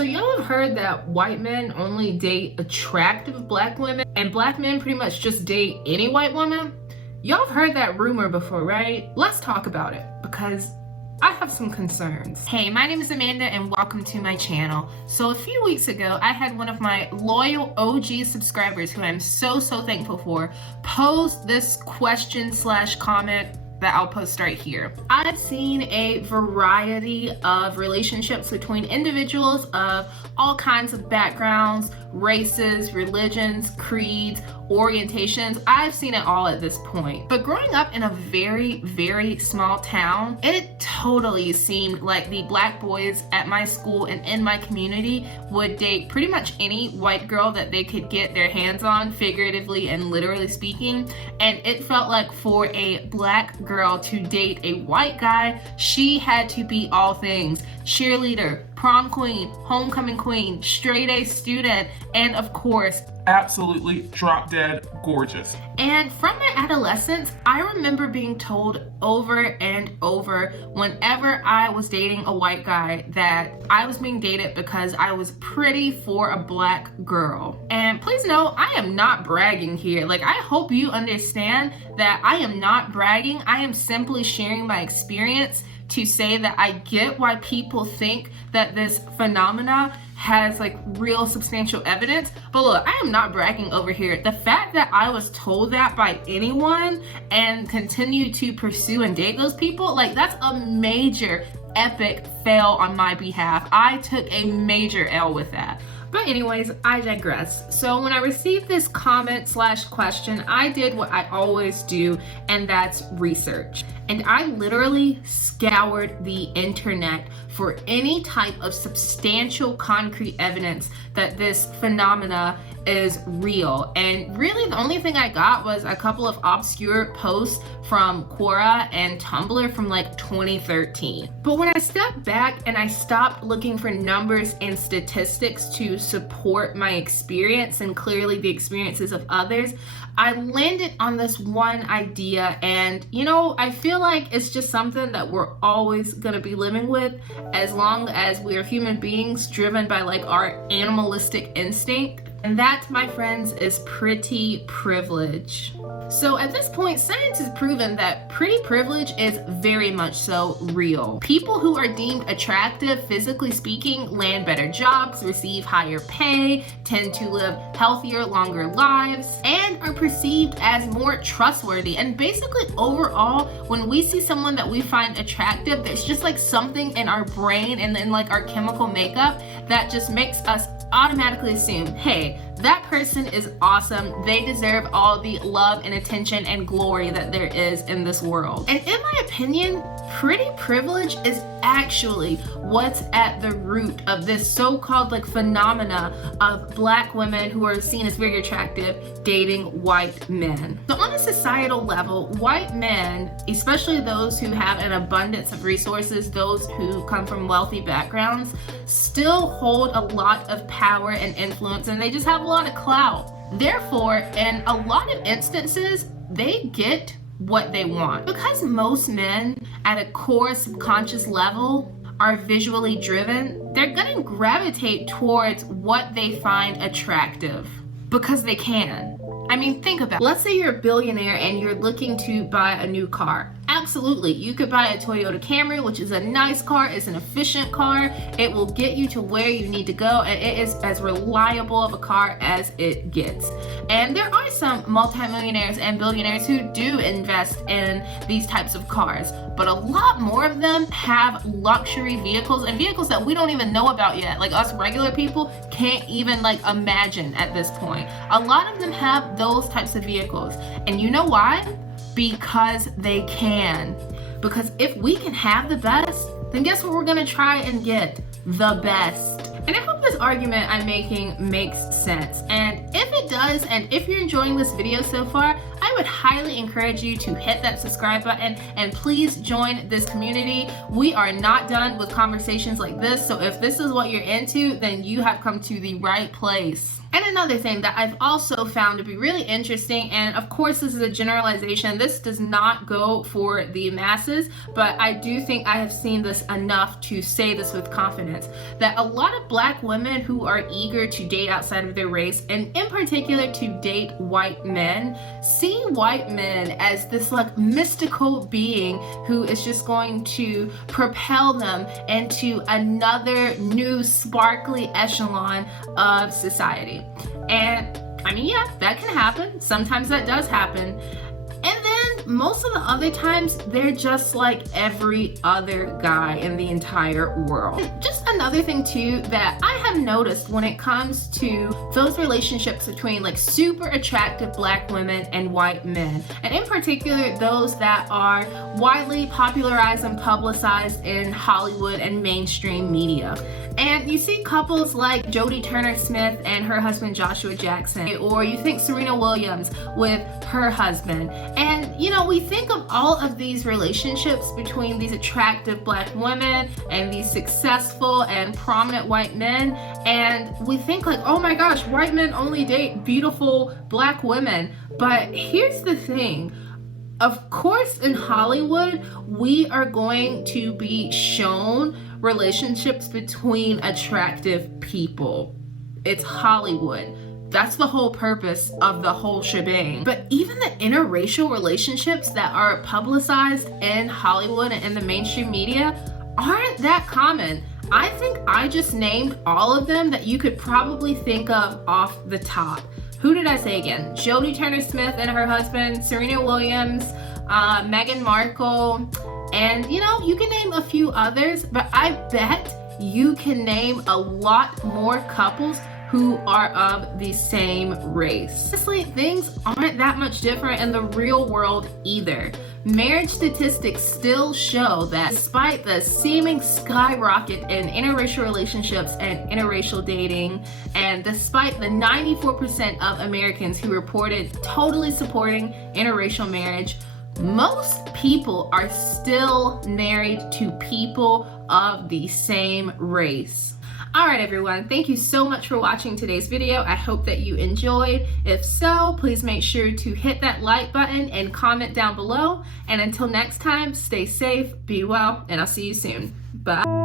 So y'all have heard that white men only date attractive black women and black men pretty much just date any white woman? Y'all have heard that rumor before, right? Let's talk about it because I have some concerns. Hey, my name is Amanda and welcome to my channel. So a few weeks ago, I had one of my loyal OG subscribers who I'm so thankful for pose this question/comment that I'll post right here. I've seen a variety of relationships between individuals of all kinds of backgrounds, races, religions, creeds, orientations. I've seen it all at this point. But growing up in a very small town, it totally seemed like the black boys at my school and in my community would date pretty much any white girl that they could get their hands on, figuratively and literally speaking. And it felt like for a black girl to date a white guy, she had to be all things: cheerleader, prom queen, homecoming queen, straight A student, and of course, absolutely drop dead gorgeous. And from my adolescence, I remember being told over and over whenever I was dating a white guy that I was being dated because I was pretty for a black girl. And please know, I am not bragging here. Like, I hope you understand that I am not bragging. I am simply sharing my experience to say that I get why people think that this phenomena has like real substantial evidence. But look, I am not bragging over here. The fact that I was told that by anyone and continue to pursue and date those people, like, that's a major epic fail on my behalf. I took a major L with that. But anyways, I digress. So when I received this comment/question, I did what I always do, and that's research. And I literally scoured the internet for any type of substantial concrete evidence that this phenomena is real. And really the only thing I got was a couple of obscure posts from Quora and Tumblr from like 2013. But when I stepped back and I stopped looking for numbers and statistics to support my experience and clearly the experiences of others, I landed on this one idea. And you know, I feel like it's just something that we're always gonna be living with as long as we are human beings driven by like our animalistic instinct. And that, my friends, is pretty privilege. So at this point, science has proven that pretty privilege is very much so real. People who are deemed attractive, physically speaking, land better jobs, receive higher pay, tend to live healthier, longer lives, and are perceived as more trustworthy. And basically overall, when we see someone that we find attractive, there's just like something in our brain and in like our chemical makeup that just makes us automatically assume, hey, that person is awesome. They deserve all the love and attention and glory that there is in this world. And in my opinion, pretty privilege is actually what's at the root of this so-called like phenomena of black women who are seen as very attractive dating white men. So on a societal level, white men, especially those who have an abundance of resources, those who come from wealthy backgrounds, still hold a lot of power and influence, and they just have a lot of clout. Therefore, in a lot of instances, they get what they want. Because most men at a core subconscious level are visually driven, they're gonna gravitate towards what they find attractive because they can. I mean, think about it. Let's say you're a billionaire and you're looking to buy a new car. Absolutely, you could buy a Toyota Camry, which is a nice car, it's an efficient car, it will get you to where you need to go, and it is as reliable of a car as it gets. And there are some multimillionaires and billionaires who do invest in these types of cars, but a lot more of them have luxury vehicles and vehicles that we don't even know about yet. Like us regular people can't even like imagine at this point. A lot of them have those types of vehicles. And you know why? Because they can. Because if we can have the best, then guess what we're gonna try and get? The best. And I hope this argument I'm making makes sense. And if it does, and if you're enjoying this video so far, I would highly encourage you to hit that subscribe button and please join this community. We are not done with conversations like this, so if this is what you're into, then you have come to the right place. And And another thing that I've also found to be really interesting, and of course this is a generalization, this does not go for the masses, but I do think I have seen this enough to say this with confidence, that a lot of Black women who are eager to date outside of their race, and in particular to date white men, see white men as this like mystical being who is just going to propel them into another new sparkly echelon of society. And I mean, yeah, that can happen. Sometimes that does happen. And then most of the other times, they're just like every other guy in the entire world. Just another thing too that I have noticed when it comes to those relationships between like super attractive Black women and white men, and in particular those that are widely popularized and publicized in Hollywood and mainstream media. And you see couples like Jodie Turner-Smith and her husband Joshua Jackson, or you think Serena Williams with her husband. And you know, we think of all of these relationships between these attractive Black women and these successful and prominent white men, and we think like, oh my gosh, white men only date beautiful Black women. But here's the thing. Of course, in Hollywood, we are going to be shown relationships between attractive people. It's Hollywood. That's the whole purpose of the whole shebang. But even the interracial relationships that are publicized in Hollywood and in the mainstream media aren't that common. I think I just named all of them that you could probably think of off the top. Who did I say again? Jodie Turner-Smith and her husband, Serena Williams, Meghan Markle, and you know, you can name a few others, but I bet you can name a lot more couples who are of the same race. Honestly, things aren't that much different in the real world either. Marriage statistics still show that despite the seeming skyrocket in interracial relationships and interracial dating, and despite the 94% of Americans who reported totally supporting interracial marriage, most people are still married to people of the same race. Alright everyone, thank you so much for watching today's video. I hope that you enjoyed. If so, please make sure to hit that like button and comment down below. And until next time, stay safe, be well, and I'll see you soon. Bye.